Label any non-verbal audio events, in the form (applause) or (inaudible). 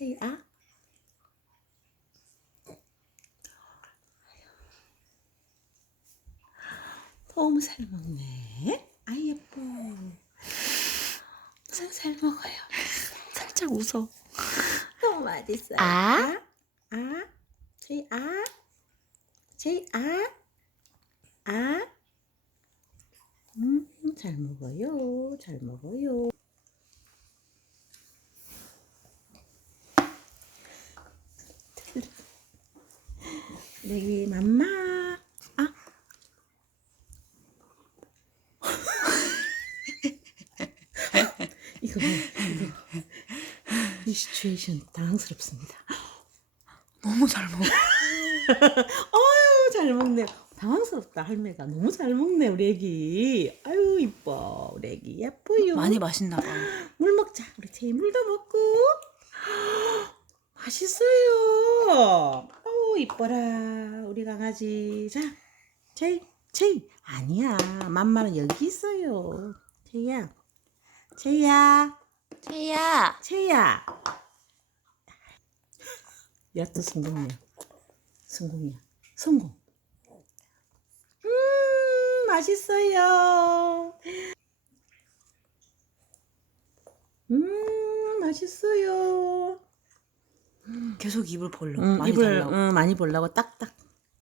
아? 제이 아? 너무 잘 먹네. 아 예뻐. 너무 잘 먹어요. 살짝 웃어. 너무 맛있어요. 아? 아? 제이 아? 제이 아? 아? 음, 잘 먹어요. 잘 먹어요. (laughs) 네, 맘마. 아. (laughs) 이거. 이 시츄에이션 당황스럽습니다. 너무 잘 먹어. (laughs) 아유, 잘 먹네. 당황스럽다, 할매가. 너무 잘 먹네, 우리 애기. 아유, 이뻐. 우리 애기 예뻐요. 많이 마신나 봐. (gasps) 물 먹자. 우리 제이 물도 먹고. (gasps) 맛있어요. 어우, 이뻐라. 우리 강아지. 자, 제이, 제이. 아니야. 맘마는 여기 있어요. 제이야. 제이야. 채야. 채야. 야 또 성공이야. 성공이야. 성공. 음, 맛있어요. 음, 맛있어요. 계속 입을 벌려. 음, 많이 입을 달라고. 음, 많이 보려고 딱딱